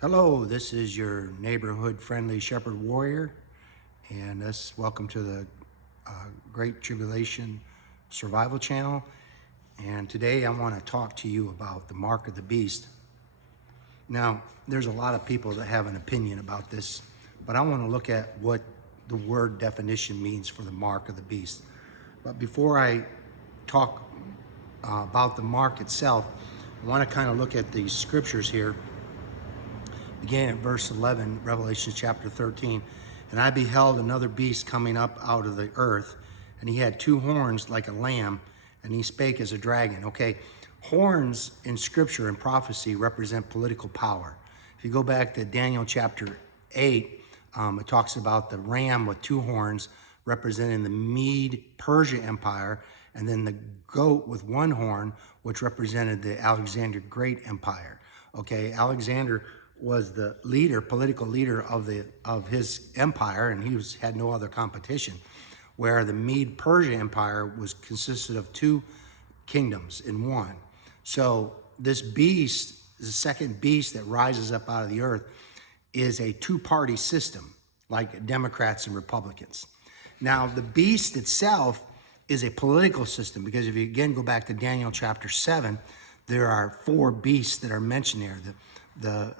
Hello, this is your neighborhood friendly shepherd warrior, and welcome to the Great Tribulation Survival Channel. And today I want to talk to you about the mark of the beast. Now, there's a lot of people that have an opinion about this, but I want to look at what the word definition means for the mark of the beast. But before I talk about the mark itself, I want to kind of look at these scriptures here. Began at verse 11, Revelation chapter 13. And I beheld another beast coming up out of the earth, and he had two horns like a lamb, and he spake as a dragon. Okay, horns in scripture and prophecy represent political power. If you go back to Daniel chapter 8, it talks about the ram with two horns representing the Mede-Persia Empire, and then the goat with one horn, which represented the Alexander Great Empire. Okay, Alexander was the leader, political leader of his empire, and he had no other competition. Where the Mede-Persia Empire consisted of two kingdoms in one. So this beast, the second beast that rises up out of the earth, is a two-party system, like Democrats and Republicans. Now, the beast itself is a political system, because if you again go back to Daniel chapter 7, there are four beasts that are mentioned there. The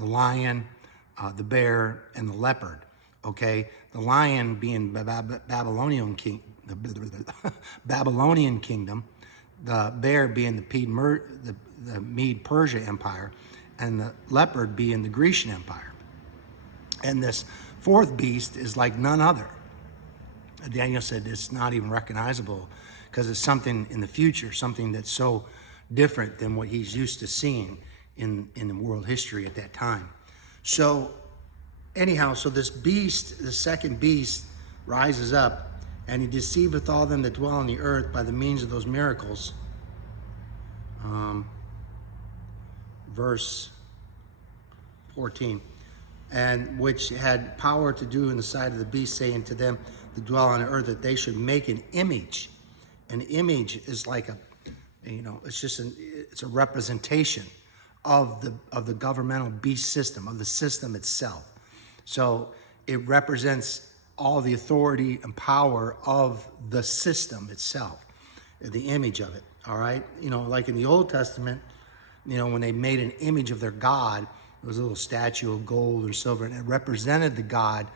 lion, the bear, and the leopard. Okay, the lion being Babylonian Babylonian kingdom, the bear being the Mede-Persia Empire, and the leopard being the Grecian Empire. And this fourth beast is like none other. Daniel said it's not even recognizable because it's something in the future, something that's so different than what he's used to seeing in the world history at that time. So anyhow, so this beast, the second beast, rises up, and he deceiveth all them that dwell on the earth by the means of those miracles. Verse 14. And which had power to do in the sight of the beast, saying to them that dwell on the earth that they should make an image. An image is like it's a representation of the governmental beast system, of the system itself. So it represents all the authority and power of the system itself, the image of it, all right? Like in the Old Testament, when they made an image of their God, it was a little statue of gold or silver, and it represented the God.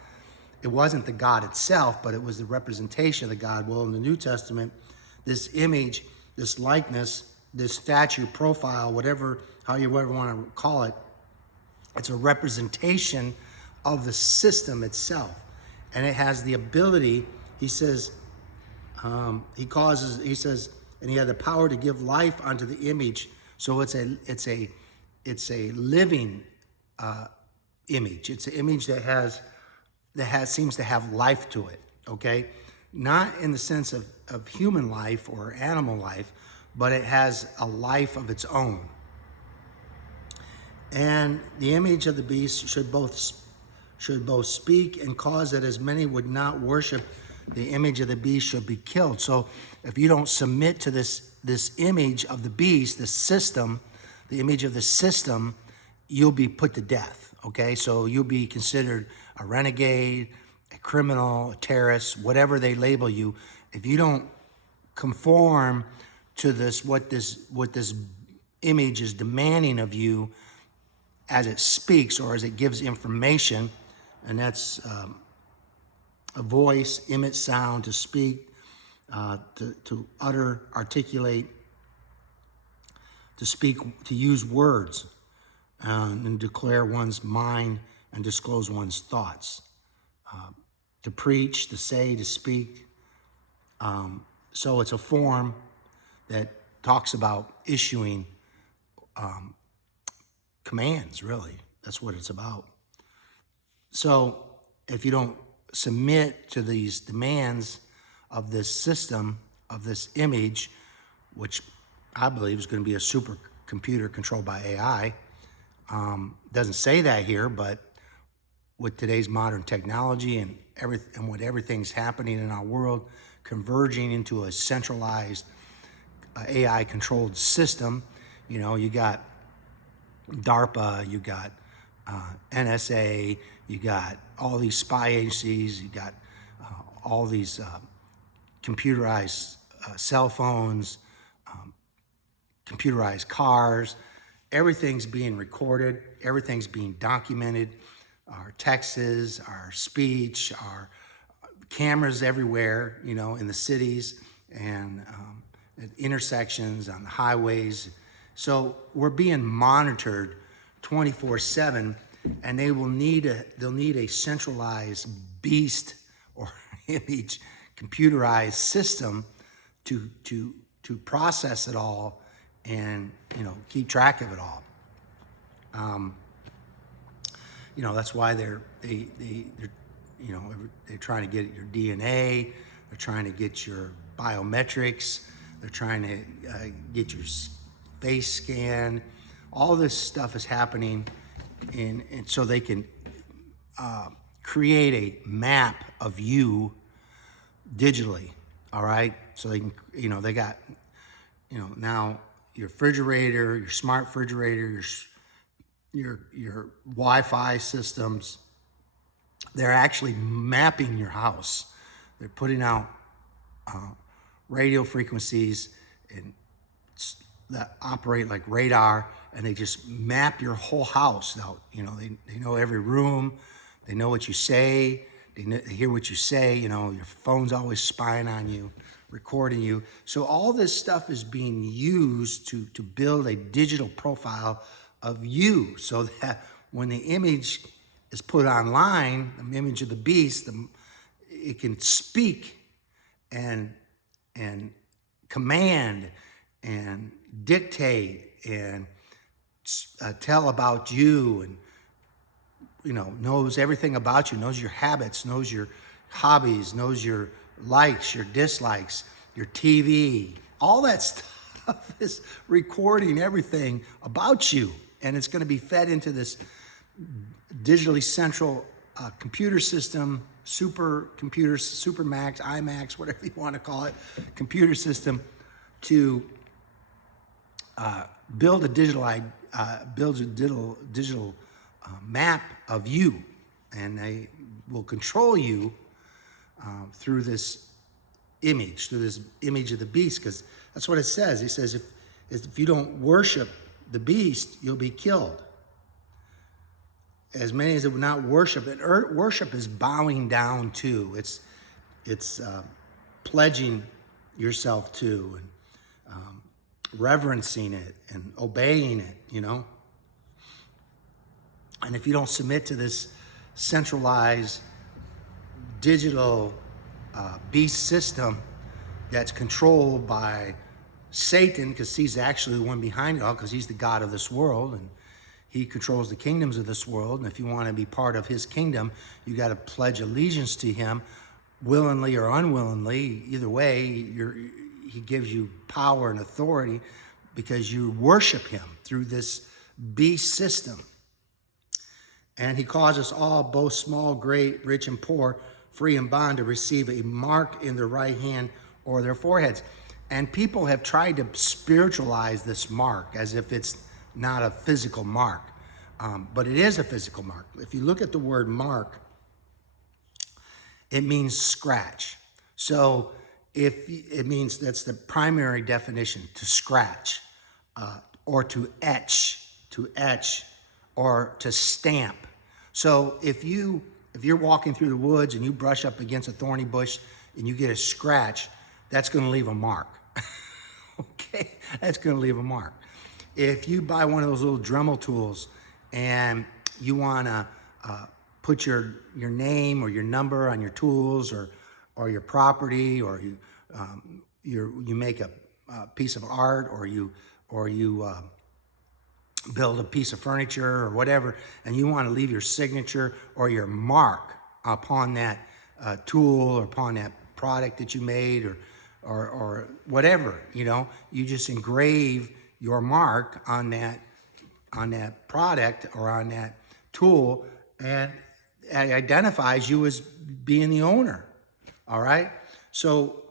It wasn't the God itself, but it was the representation of the God. Well, in the New Testament, this image, this likeness, this statue, profile, how you ever want to call it, it's a representation of the system itself. And it has the ability, he says, and he had the power to give life unto the image. So it's a living image. It's an image that seems to have life to it, okay? Not in the sense of human life or animal life, but it has a life of its own. And the image of the beast should both speak and cause that as many would not worship the image of the beast should be killed. So if you don't submit to this image of the beast, the system, the image of the system, you'll be put to death, okay? So you'll be considered a renegade, a criminal, a terrorist, whatever they label you. If you don't conform to what this image is demanding of you as it speaks or as it gives information, and that's a voice, emit sound, to speak, to utter, articulate, to speak, to use words, and declare one's mind and disclose one's thoughts, to preach, to say, to speak. So it's a form that talks about issuing commands, really. That's what it's about. So if you don't submit to these demands of this system, of this image, which I believe is going to be a supercomputer controlled by AI, doesn't say that here, but with today's modern technology and what everything's happening in our world, converging into a centralized AI-controlled system, you got DARPA, you got NSA, you got all these spy agencies, you got all these computerized cell phones, computerized cars. Everything's being recorded, everything's being documented. Our texts, our speech, our cameras everywhere, in the cities and at intersections, on the highways. So we're being monitored 24/7, and they'll need a centralized beast or image computerized system to process it all and keep track of it all. That's why they're trying to get your DNA, they're trying to get your biometrics, they're trying to get your face scan. All this stuff is happening, and so they can create a map of you digitally. All right, so they can, they got, now your refrigerator, your smart refrigerator, your Wi-Fi systems. They're actually mapping your house. They're putting out radio frequencies that operate like radar, and they just map your whole house out. They know every room. They know what you say. They hear what you say. Your phone's always spying on you, recording you. So all this stuff is being used to build a digital profile of you, so that when the image is put online, the image of the beast, it can speak and command and dictate and tell about you, and knows everything about you, knows your habits, knows your hobbies, knows your likes, your dislikes, your TV. All that stuff is recording everything about you, and it's going to be fed into this digitally central computer system, super computers, Supermax, IMAX, whatever you want to call it, computer system, to build a digital map of you, and they will control you through this image of the beast, because that's what it says. He says if you don't worship the beast, you'll be killed. As many as would not worship it. Worship is bowing down to. It's pledging yourself to, and reverencing it and obeying it. And if you don't submit to this centralized digital beast system that's controlled by Satan, because he's actually the one behind it all, because he's the god of this world, and he controls the kingdoms of this world. And if you want to be part of his kingdom, you got to pledge allegiance to him, willingly or unwillingly. Either way, he gives you power and authority because you worship him through this beast system. And he calls us all, both small, great, rich, and poor, free and bond, to receive a mark in their right hand or their foreheads. And people have tried to spiritualize this mark as if it's not a physical mark, but it is a physical mark. If you look at the word mark, it means scratch. So it means, that's the primary definition, to scratch, or to etch, or to stamp. So if you're walking through the woods and you brush up against a thorny bush and you get a scratch, that's going to leave a mark. Okay, that's going to leave a mark. If you buy one of those little Dremel tools and you want to put your name or your number on your tools or your property, or you make a piece of art, or you build a piece of furniture or whatever, and you want to leave your signature or your mark upon that tool or upon that product that you made, or whatever, you just engrave your mark on that product or on that tool, and it identifies you as being the owner. All right. So,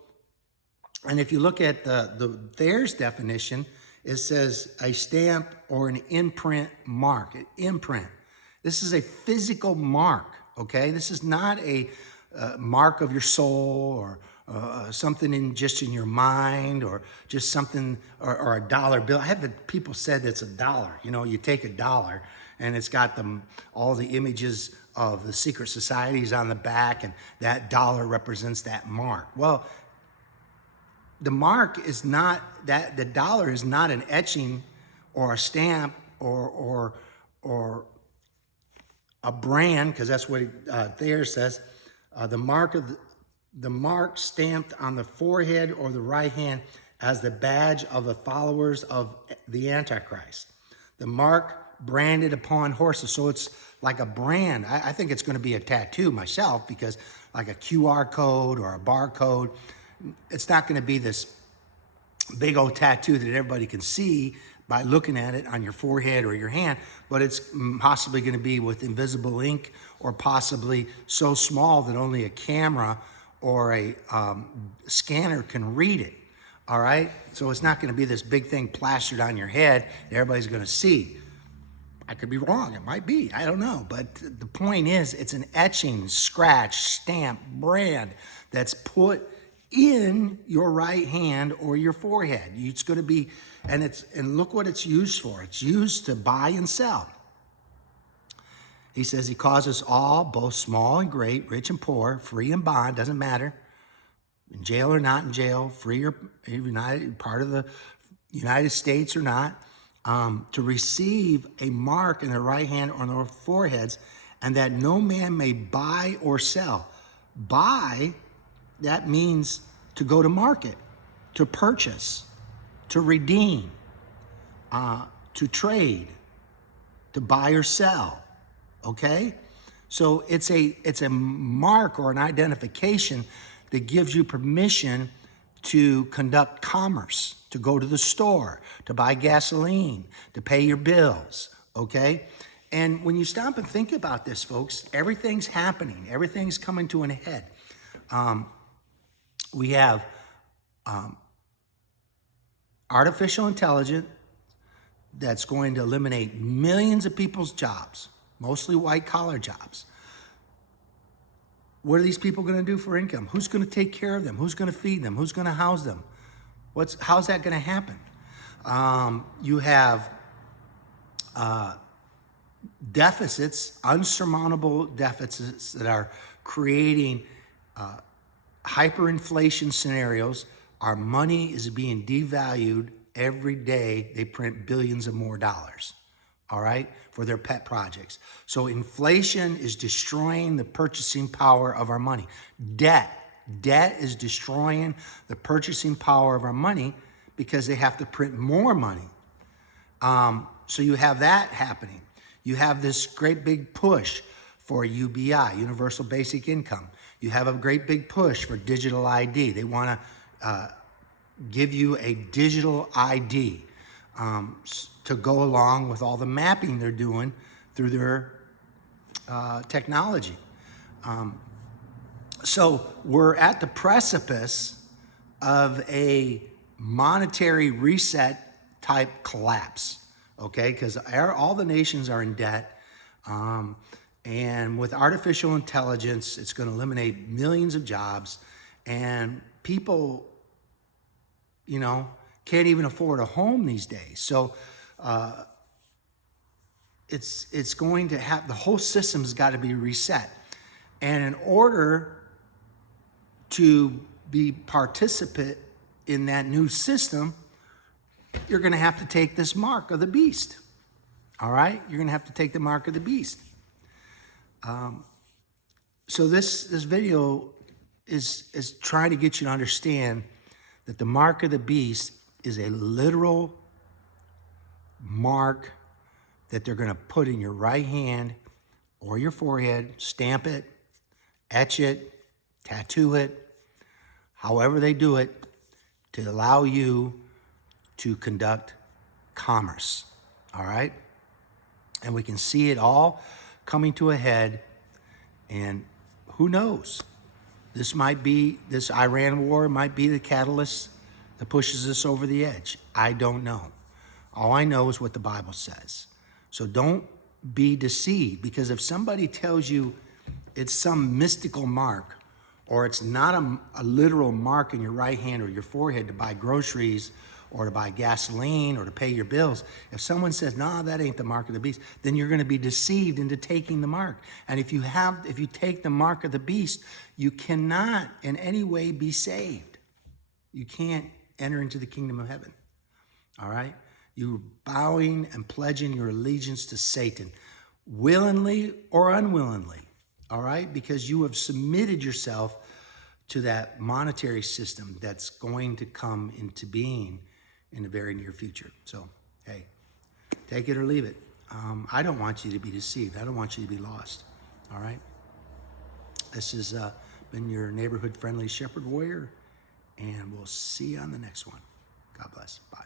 and if you look at the Thayer's definition, it says a stamp or an imprint mark. An imprint This is a physical mark, okay? This is not a mark of your soul or something just in your mind or just something, or a dollar bill. I have the people said it's a dollar. You know, you take a dollar and it's got all the images of the secret societies on the back, and that dollar represents that mark. Well, the mark is not that. The dollar is not an etching or a stamp or a brand, because that's what there says. The mark stamped on the forehead or the right hand as the badge of the followers of the Antichrist. The mark branded upon horses. So it's like a brand. I think it's going to be a tattoo myself, because like a QR code or a barcode, it's not going to be this big old tattoo that everybody can see by looking at it on your forehead or your hand, but it's possibly going to be with invisible ink, or possibly so small that only a camera or a scanner can read it. All right? So it's not going to be this big thing plastered on your head that everybody's going to see. I could be wrong. It might be. I don't know. But the point is, it's an etching, scratch, stamp, brand that's put in your right hand or your forehead. It's going to be, and look what it's used for. It's used to buy and sell. He says he causes all, both small and great, rich and poor, free and bond, doesn't matter, in jail or not in jail, free or part of the United States or not, to receive a mark in their right hand or their foreheads, and that no man may buy or sell. Buy, that means to go to market, to purchase, to redeem, to trade, to buy or sell. Okay? So it's a mark or an identification that gives you permission to conduct commerce, to go to the store, to buy gasoline, to pay your bills. Okay? And when you stop and think about this, folks, everything's happening. Everything's coming to an head. We have artificial intelligence that's going to eliminate millions of people's jobs, mostly white-collar jobs. What are these people going to do for income? Who's going to take care of them? Who's going to feed them? Who's going to house them? How's that going to happen? You have deficits, unsurmountable deficits that are creating hyperinflation scenarios. Our money is being devalued every day. They print billions of more dollars, all right, for their pet projects. So inflation is destroying the purchasing power of our money. Debt is destroying the purchasing power of our money because they have to print more money. So you have that happening. You have this great big push for UBI, Universal Basic Income. You have a great big push for digital ID. They want to give you a digital ID to go along with all the mapping they're doing through their technology. So we're at the precipice of a monetary reset type collapse, okay? Because all the nations are in debt. And with artificial intelligence, it's going to eliminate millions of jobs. And people, can't even afford a home these days. So it's going to have, the whole system's got to be reset. And in order to be participant in that new system, you're going to have to take this mark of the beast. All right? You're going to have to take the mark of the beast. So this video is trying to get you to understand that the mark of the beast is a literal mark that they're going to put in your right hand or your forehead, stamp it, etch it, tattoo it, however they do it, to allow you to conduct commerce, all right? And we can see it all coming to a head, and who knows? This Iran war might be the catalyst that pushes us over the edge. I don't know. All I know is what the Bible says. So don't be deceived. Because if somebody tells you it's some mystical mark, or it's not a literal mark in your right hand or your forehead to buy groceries or to buy gasoline or to pay your bills, if someone says, no, that ain't the mark of the beast, then you're going to be deceived into taking the mark. And if you take the mark of the beast, you cannot in any way be saved. You can't enter into the kingdom of heaven. All right? You're bowing and pledging your allegiance to Satan, willingly or unwillingly. All right? Because you have submitted yourself to that monetary system that's going to come into being in the very near future. So, hey, take it or leave it. I don't want you to be deceived. I don't want you to be lost. All right? This has been your neighborhood friendly shepherd warrior, and we'll see you on the next one. God bless. Bye.